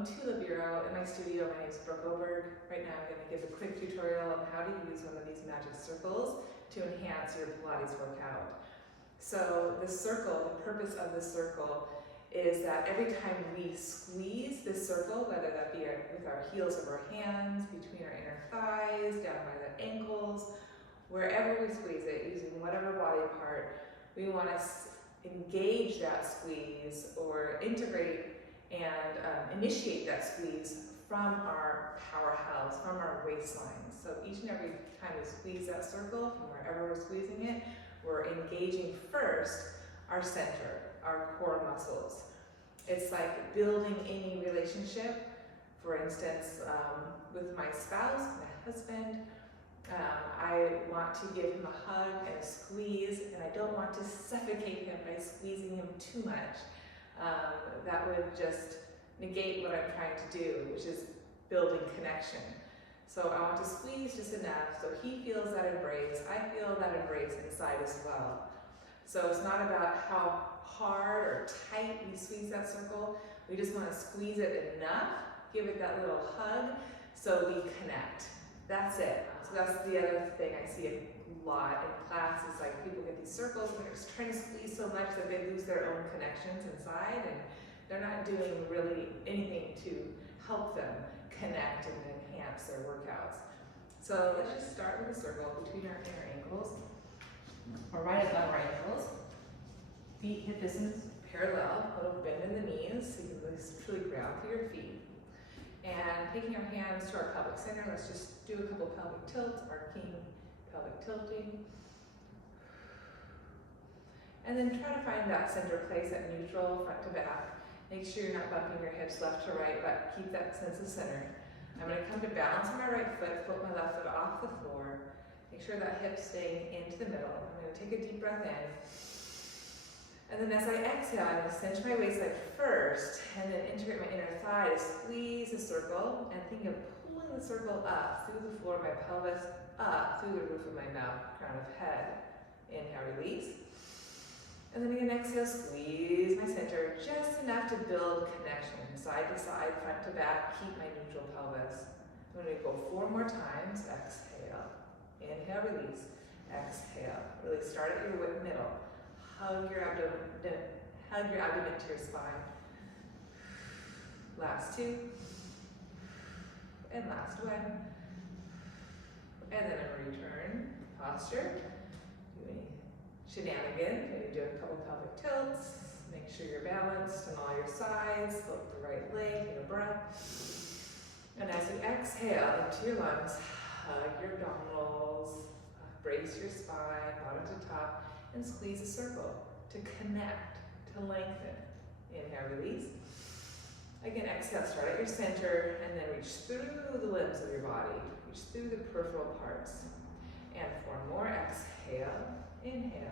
Welcome to Libero. In my studio, my name is Brooke Oberg. Right now I'm going to give a quick tutorial on how to use one of these magic circles to enhance your Pilates workout. So the circle, the purpose of the circle is that every time we squeeze this circle, whether that be with our heels of our hands, between our inner thighs, down by the ankles, wherever we squeeze it, using whatever body part, we want to engage that squeeze or integrate and initiate that squeeze from our powerhouse, from our waistline. So each and every time we squeeze that circle, from wherever we're squeezing it, we're engaging first our center, our core muscles. It's like building any relationship. For instance, with my spouse, my husband, I want to give him a hug and a squeeze, and I don't want to suffocate him by squeezing him too much. That would just negate what I'm trying to do, which is building connection. So I want to squeeze just enough so he feels that embrace, I feel that embrace inside as well. So it's not about how hard or tight we squeeze that circle. We just want to squeeze it enough, give it that little hug so we connect. That's it. So that's the other thing I see a lot in class is like people get these circles and they're just trying to squeeze so much that they lose their own connections inside, and they're not doing really anything to help them connect and enhance their workouts. So let's just start with a circle between our inner ankles, or right above our ankles. Feet hip distance parallel, a little bend in the knees so you can truly ground through your feet. And taking our hands to our pelvic center, let's just do a couple pelvic tilts, arcing, pelvic tilting. And then try to find that center place at neutral, front to back. Make sure you're not bumping your hips left to right, but keep that sense of center. I'm going to come to balance on my right foot, flip my left foot off the floor. Make sure that hip's staying into the middle. I'm going to take a deep breath in. And then as I exhale, I'm going to cinch my waistline first, and then integrate my inner thigh to squeeze the circle, and think of pulling the circle up through the floor of my pelvis, up through the roof of my mouth, crown of head. Inhale, release. And then again, exhale, squeeze my center just enough to build connection, side to side, front to back, keep my neutral pelvis. I'm going to go 4 more times. Exhale, inhale, release. Exhale, really start at your middle. Hug your abdomen to your spine. Last 2. And last 1. And then a return posture. Do any shenanigans. Maybe do a couple pelvic tilts. Make sure you're balanced on all your sides. Float the right leg, take a breath. And as you exhale into your lungs, hug your abdominals, brace your spine, bottom to top, and squeeze a circle to connect, to lengthen. Inhale, release. Again, exhale, start at your center, and then reach through the limbs of your body. Reach through the peripheral parts. And 4 more. Exhale, inhale.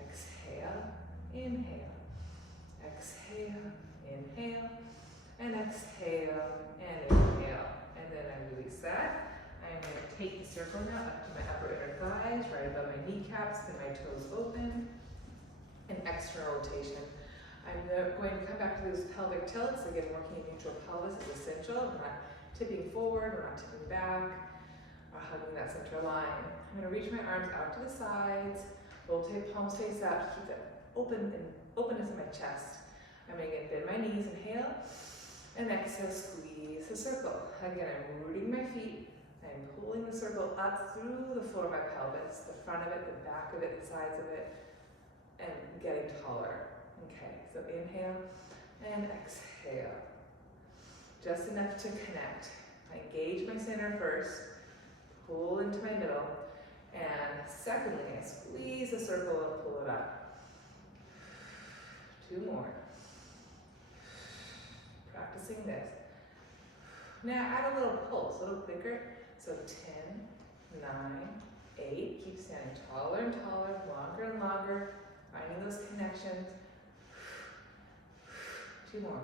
Exhale, inhale. Exhale, inhale. And exhale, and inhale. And then I release that. I'm going to take the circle now up to my upper inner thighs, right above my kneecaps, pin my toes open, and external rotation. I'm going to come back to those pelvic tilts. Again, working neutral pelvis is essential. We're not tipping forward, we're not tipping back, or hugging that center line. I'm going to reach my arms out to the sides, rotate palms face up, keep that openness in my chest. I'm going to bend my knees, inhale, and exhale, squeeze the circle. Again, I'm rooting my feet. I'm pulling the circle up through the floor of my pelvis, the front of it, the back of it, the sides of it, and getting taller. Okay, so inhale and exhale. Just enough to connect. I engage my center first, pull into my middle, and secondly, I squeeze the circle and pull it up. 2 more. Practicing this. Now add a little pulse, a little quicker. So 10, 9, 8, keep standing taller and taller, longer and longer, finding those connections. 2 more.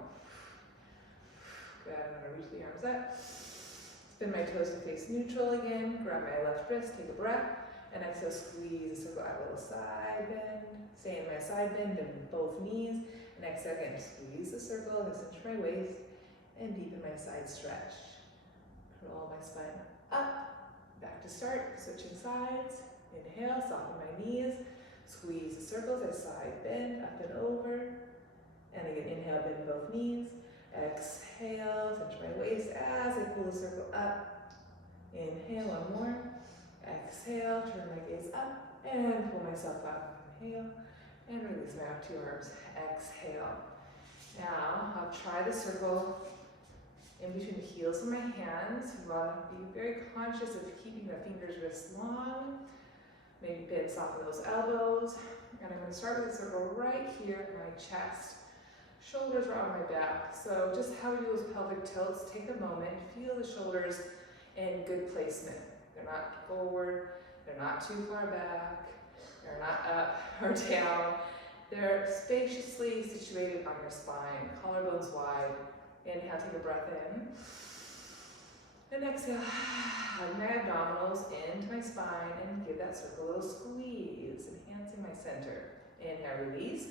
Good, I'm gonna reach the arms up. Spin my toes to face neutral again, grab my left wrist, take a breath, and exhale, squeeze the circle, add a little side bend. Stay in my side bend, bend both knees, and exhale again, squeeze the circle, and cinch my waist, and deepen my side stretch. Roll my spine up, back to start, switching sides. Inhale, soften my knees, squeeze the circles as side bend, up and over. And again, inhale, bend both knees. Exhale, touch my waist as I pull the circle up. Inhale, one more. Exhale, turn my gaze up and pull myself up. Inhale, and release my two arms. Exhale. Now, I'll try the circle in between the heels of my hands. You want to be very conscious of keeping the fingers wrists long. Maybe bend, soften those elbows. And I'm going to start with a circle right here at my chest. Shoulders are on my back. So just how we do those pelvic tilts, take a moment, feel the shoulders in good placement. They're not forward, they're not too far back, they're not up or down. They're spaciously situated on your spine, collarbones wide. Inhale, take a breath in. And exhale, hug my abdominals into my spine and give that circle a little squeeze, enhancing my center. Inhale, release.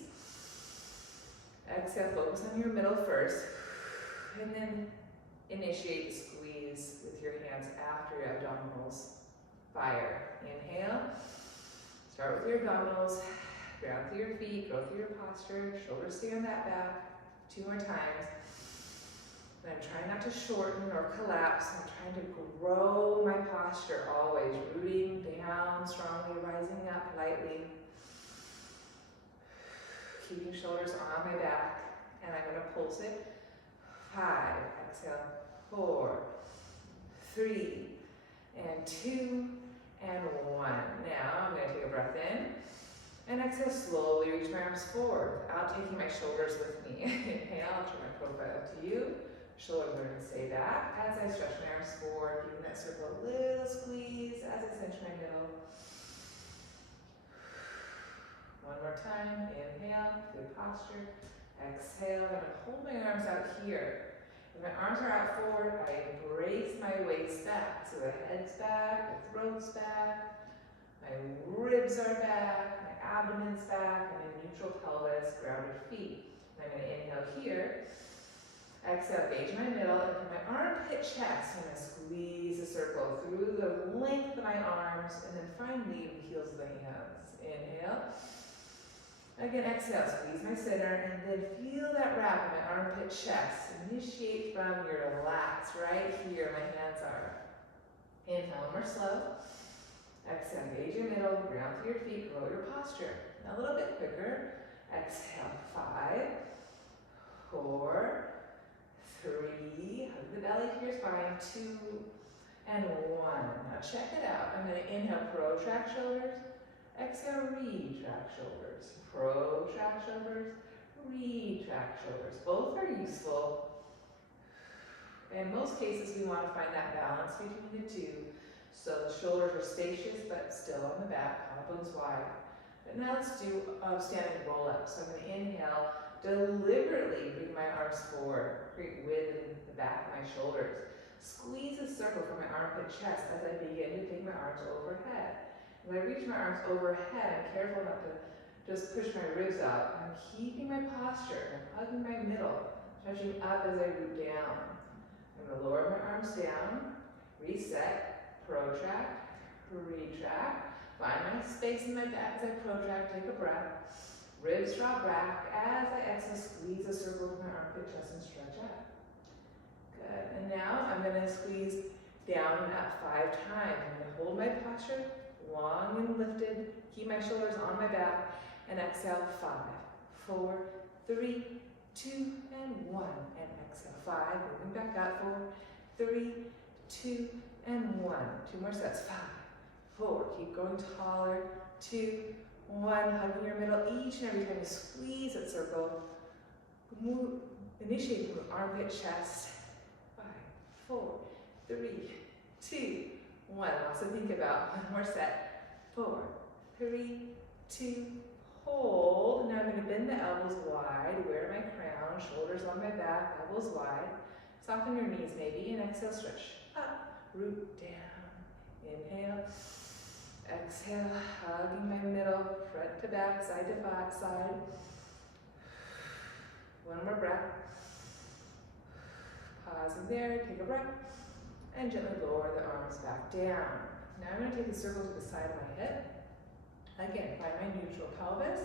Exhale, focus on your middle first. And then initiate the squeeze with your hands after your abdominals fire. Inhale, start with your abdominals, ground through your feet, grow through your posture, shoulders stay on that back. 2 more times. And I'm trying not to shorten or collapse. I'm trying to grow my posture always, rooting down strongly, rising up lightly. Keeping shoulders on my back. And I'm going to pulse it. 5, exhale, 4, 3, and 2, and 1. Now I'm going to take a breath in. And exhale, slowly reach my arms forward without taking my shoulders with me. Inhale, I'll turn my profile up to you. Shoulders are going to stay back as I stretch my arms forward, giving that circle a little squeeze as I cinch my middle. One more time. Inhale, good posture. Exhale, I'm going to hold my arms out here. If my arms are out forward, I embrace my waist back. So the head's back, the throat's back, my ribs are back, my abdomen's back, and a neutral pelvis, grounded feet. And I'm going to inhale here. Exhale, gauge my middle, and from my armpit chest, I'm going to squeeze a circle through the length of my arms, and then finally the heels of the hands. Inhale. Again, exhale, squeeze my center, and then feel that wrap in my armpit chest. Initiate from your lats, right here, my hands are. Inhale, more slow. Exhale, gauge your middle, ground through your feet, grow your posture. Now a little bit quicker. Exhale, 5, 4, 3, hug the belly to your spine, 2, and 1. Now check it out. I'm going to inhale, protract shoulders. Exhale, retract shoulders. Protract shoulders, retract shoulders. Both are useful. In most cases, we want to find that balance between the two. So the shoulders are spacious, but still on the back, collarbones wide. But now let's do standing roll-up. So I'm going to inhale, deliberately bring my arms forward, create width in the back of my shoulders. Squeeze a circle from my armpit chest as I begin to take my arms overhead. When I reach my arms overhead, I'm careful not to just push my ribs out. I'm keeping my posture. I'm hugging my middle, stretching up as I root down. I'm going to lower my arms down, reset, protract, retract. Find my space in my back as I protract, take a breath. Ribs drop back as I exhale, squeeze a circle from my armpit, chest, and stretch up. Good. And now I'm going to squeeze down and up 5 times. I'm going to hold my posture long and lifted, keep my shoulders on my back, and exhale, 5, 4, 3, 2, and 1. And exhale, 5, moving back up, 4, 3, 2, and 1. 2 more sets, 5, 4, keep going taller, 2, 1, hugging your middle each and every time you squeeze that circle. Move, initiate from armpit, chest, 5, 4, 3, 2, 1. Lots to think about. One more set. 4, 3, 2, hold. Now I'm going to bend the elbows wide, wear my crown, shoulders on my back, elbows wide. Soften your knees maybe, and exhale, stretch up, root down. Inhale. Exhale, hugging my middle, front to back, side to back, side. One more breath. Pausing there, take a breath, and gently lower the arms back down. Now I'm going to take the circle to the side of my hip. Again, find my neutral pelvis,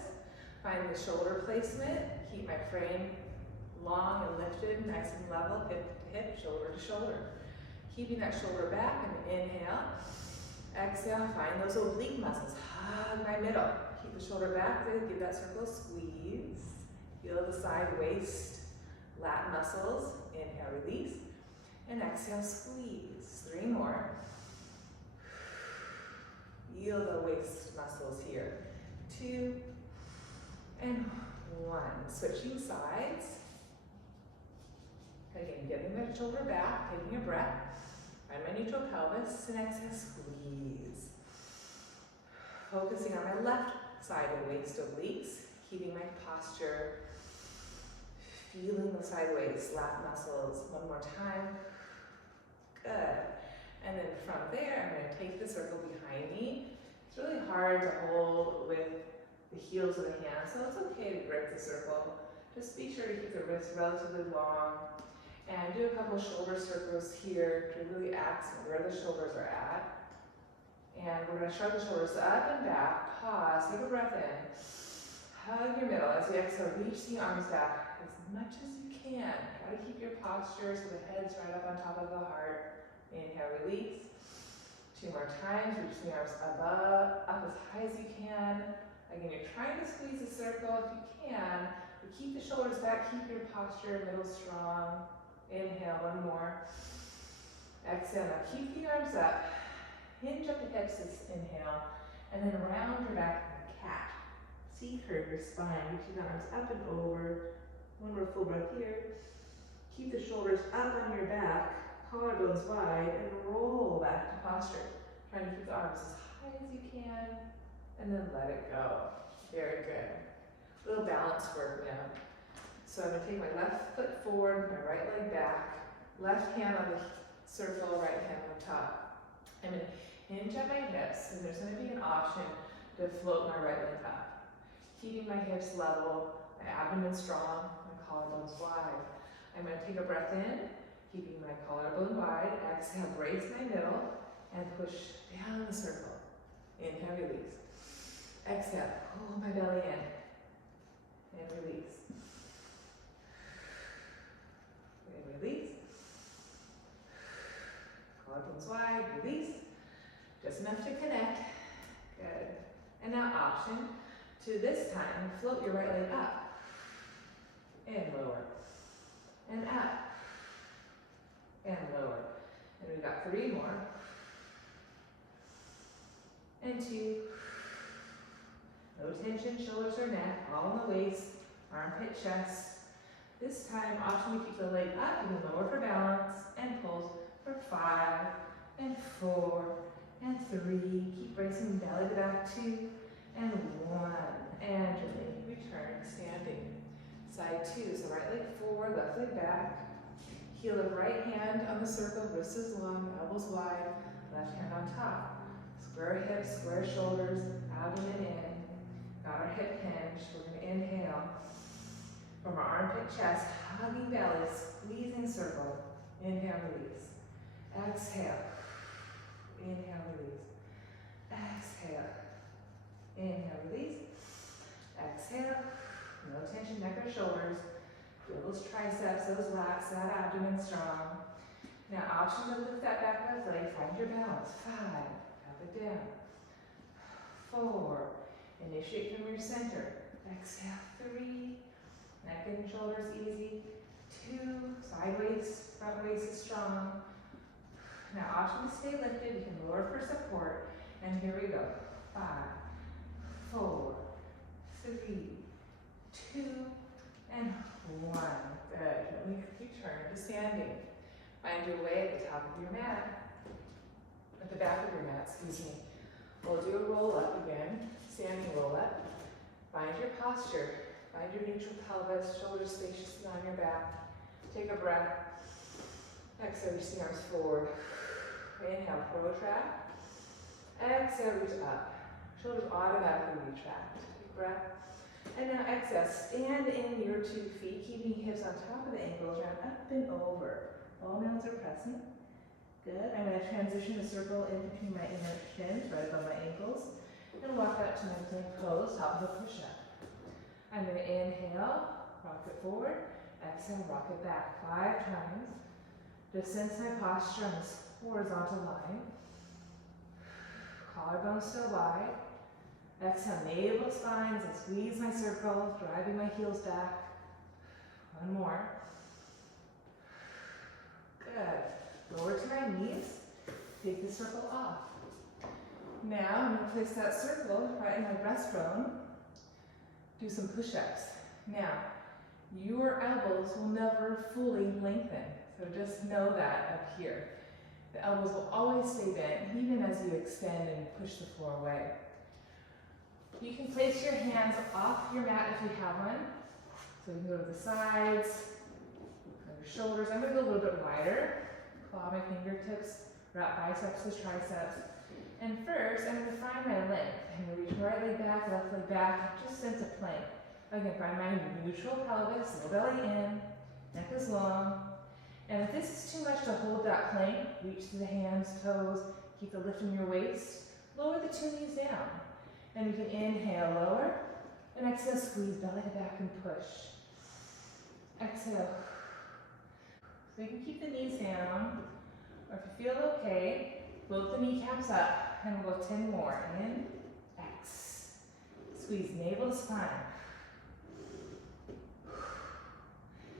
find the shoulder placement, keep my frame long and lifted, nice and level, hip to hip, shoulder to shoulder. Keeping that shoulder back, and inhale. Exhale, find those oblique muscles. Hug my middle. Keep the shoulder back, give that circle a squeeze. Feel the side waist, lat muscles. Inhale, release. And exhale, squeeze. 3 more. Feel the waist muscles here. 2 and 1. Switching sides. Again, getting the shoulder back, taking a breath. Find my neutral pelvis, and exhale, squeeze. Focusing on my left side of the waist obliques, keeping my posture, feeling the side waist, lat muscles. 1 more time. Good. And then from there, I'm going to take the circle behind me. It's really hard to hold with the heels of the hands, so it's okay to grip the circle. Just be sure to keep the wrists relatively long. And do a couple shoulder circles here to really accent where the shoulders are at. And we're going to shrug the shoulders up and back. Pause, take a breath in. Hug your middle. As you exhale, reach the arms back as much as you can. Try to keep your posture so the head's right up on top of the heart. Inhale, release. 2 more times. Reach the arms above, up as high as you can. Again, you're trying to squeeze the circle if you can. But keep the shoulders back. Keep your posture, middle strong. Inhale, 1 more. Exhale, now keep the arms up. Hinge up the hips as inhale. And then round your back in a cat. C-curve your spine. Reaching the arms up and over. 1 more full breath here. Keep the shoulders up on your back. Collarbones wide. And roll back to posture. Trying to keep the arms as high as you can. And then let it go. Very good. A little balance work now. So I'm going to take my left foot forward, my right leg back, left hand on the circle, right hand on top. I'm going to hinge at my hips, and there's going to be an option to float my right leg up. Keeping my hips level, my abdomen strong, my collarbones wide. I'm going to take a breath in, keeping my collarbone wide. Exhale, brace my middle, and push down the circle. Inhale, release. Exhale, pull my belly in, and release. Release. Collarbones wide, release. Just enough to connect. Good. And now option to this time, float your right leg up. And lower. And up. And lower. And we've got 3 more. And 2. No tension, shoulders or neck, all in the waist, armpit, chest. This time, option to keep the leg up, you can lower for balance, and pulls for 5, and 4, and 3. Keep bracing belly to back, 2, and 1. And gently return, standing. Side 2, so right leg forward, left leg back. Heel of right hand on the circle, wrists is long, elbows wide, left hand on top. Square hips, square shoulders, abdomen in. Got our hip hinge, we're going to inhale. From our armpit, chest, hugging belly, squeezing circle. Inhale, release. Exhale. Inhale, release. Exhale. Inhale, release. Exhale. No tension, neck or shoulders. Feel those triceps, those lats, that abdomen strong. Now, option to lift that back left leg. Find your balance. 5. Tap it down. 4. Initiate from your center. Exhale. 3. Neck and shoulders easy. 2, side waist, front waist is strong. Now option to stay lifted, you can lower for support. And here we go. 5, 4, 3, 2, and 1. Good. Let me return to standing. Find your way at the top of your mat. At the back of your mat, excuse me. We'll do a roll up again. Standing roll up. Find your posture. Find your neutral pelvis, shoulders spaciously on your back. Take a breath. Exhale, reach the arms forward. Inhale, protract. Exhale, reach up. Shoulders automatically retract. Take a breath. And now exhale, stand in your 2 feet, keeping hips on top of the ankles, round up and over. All nails are present. Good. I'm going to transition the circle in between my inner shins, right above my ankles, and walk out to my plank pose, top of a push-up. I'm going to inhale, rock it forward, exhale, rock it back 5 times. Just sense my posture on this horizontal line. Collarbone still wide. Exhale, navel to spine as I squeeze my circle, driving my heels back. One more. Good. Lower to my knees. Take the circle off. Now I'm going to place that circle right in my breastbone. Do some push-ups. Now, your elbows will never fully lengthen, so just know that up here. The elbows will always stay bent, even as you extend and push the floor away. You can place your hands off your mat if you have one. So you can go to the sides, on your shoulders. I'm going to go a little bit wider. Claw my fingertips, wrap biceps to triceps. And first, I'm going to find my length. I'm going to reach right leg back, left leg back, just sense a plank. Again, find my neutral pelvis, low belly in, neck is long. And if this is too much to hold that plank, reach through the hands, toes, keep the lift in your waist. Lower the 2 knees down. And you can inhale, lower, and exhale, squeeze belly to back and push. Exhale. So you can keep the knees down, or if you feel okay, float the kneecaps up, and we'll go 10 more. In, X. Squeeze navel to spine.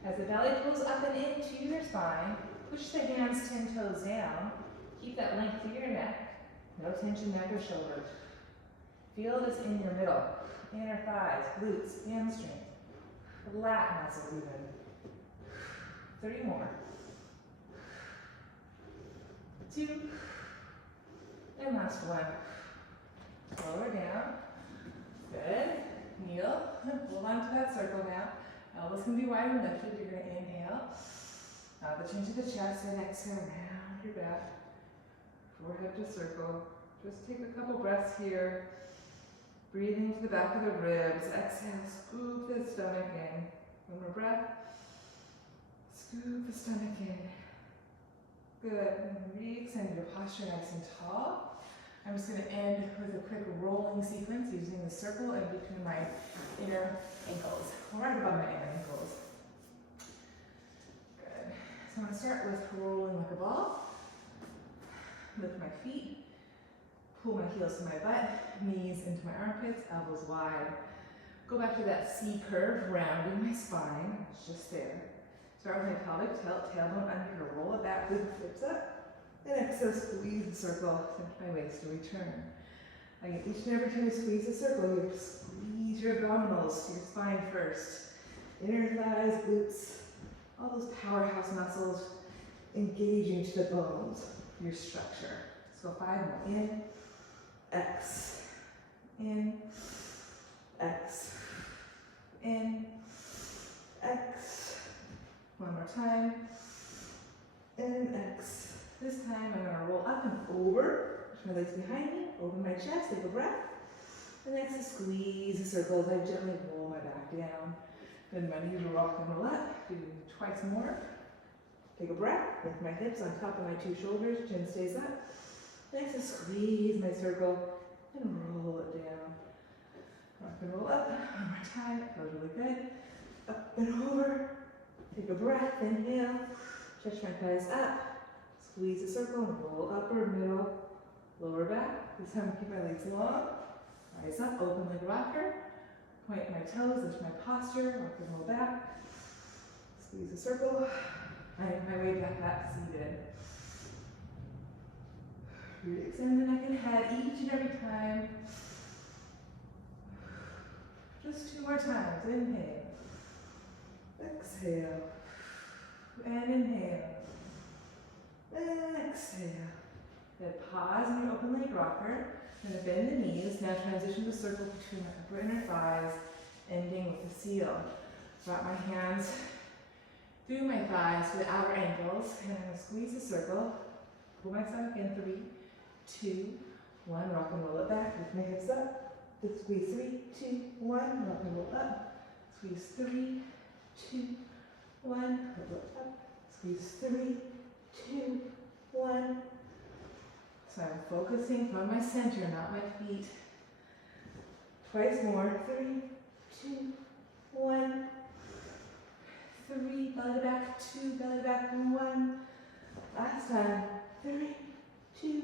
As the belly pulls up and into your spine, push the hands 10 toes down. Keep that length through your neck. No tension neck or shoulders. Feel this in your middle, inner thighs, glutes, hamstrings, lat muscles even. 3 more. 2. And last one. Lower down. Good. Kneel. Hold on to that circle now. Elbows can be wide and lifted. You're going to inhale. The chin to the chest and exhale around your back. Forehead to circle. Just take a couple breaths here. Breathing to the back of the ribs. Exhale. Scoop the stomach in. One more breath. Scoop the stomach in. Good. And re-extend your posture nice and tall. I'm just going to end with a quick rolling sequence using the circle in between my inner ankles, right above my inner ankles. Good. So I'm going to start with rolling like a ball. Lift my feet, pull my heels to my butt, knees into my armpits, elbows wide. Go back to that C curve, rounding my spine. It's just there. Start with my pelvic tilt, tailbone under, roll it back, glute hips up. And exhale, squeeze the circle, center my waist, and return. Again, each and every time you squeeze the circle, you squeeze your abdominals, your spine first. Inner thighs, glutes, all those powerhouse muscles engaging to the bones, your structure. Let's go 5 more. In, X, in, X, in, X. One more time. In, X. This time I'm going to roll up and over, push my legs behind me, open my chest, take a breath. And next, squeeze the circle as I gently roll my back down. Then my knees will rock and roll up. Do twice more. Take a breath, lift my hips on top of my 2 shoulders, chin stays up. Next, squeeze my circle and roll it down. Rock and roll up. One more time. That feels really good. Up and over. Take a breath, inhale. Stretch my thighs up. Squeeze the circle and roll upward, middle, lower back. This time keep my legs long. Rise up, open leg rocker. Point my toes, lift my posture, rock and roll back. Squeeze the circle. I make my way back up, seated. Re-extend the neck and head each and every time. Just 2 more times. Inhale. Exhale. And inhale. And exhale. Then pause in your open leg rocker. I'm going to bend the knees. Now transition the circle between my upper inner thighs, ending with a seal. Wrap my hands through my thighs to the outer ankles. And I'm going to squeeze the circle. Pull my stomach in. 3, 2, 1. Rock and roll it back. Lift my hips up. Squeeze 3, 2, 1. Rock and roll up. Squeeze 3, 2, 1. Roll it up. Squeeze 3, 2, 1. So I'm focusing from my center, not my feet. Twice more. 3, 2, 1. 3, belly back, 2, belly back, 1. Last time. 3, 2,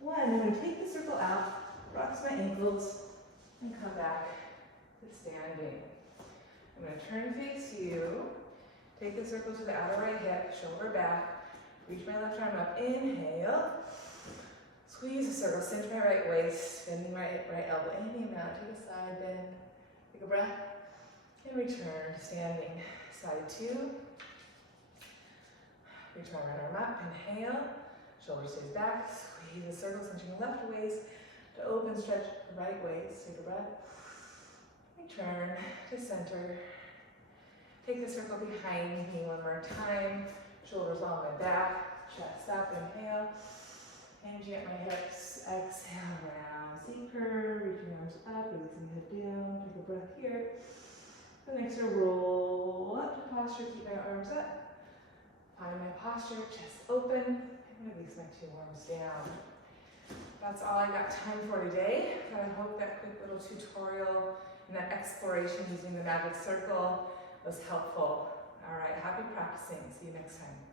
1. I'm going to take the circle out, rocks my ankles, and come back to standing. I'm going to turn face you. Take the circle to the outer right hip, shoulder back. Reach my left arm up. Inhale. Squeeze the circle, cinch my right waist, bending right elbow any amount to the side, bend. Take a breath and return to standing. Side 2. Reach my right arm up. Inhale. Shoulder stays back. Squeeze the circle, cinching the left waist to open, stretch the right waist. Take a breath. Return to center. Take the circle behind me one more time. Shoulders on my back, chest up, inhale. Energy at my hips, exhale, round C curve, reaching arms up, releasing the head down. Take a breath here. The next one, roll up to posture, keep my arms up. Find my posture, chest open, and release my 2 arms down. That's all I got time for today, but I hope that quick little tutorial and that exploration using the magic circle was helpful. All right, happy practicing. See you next time.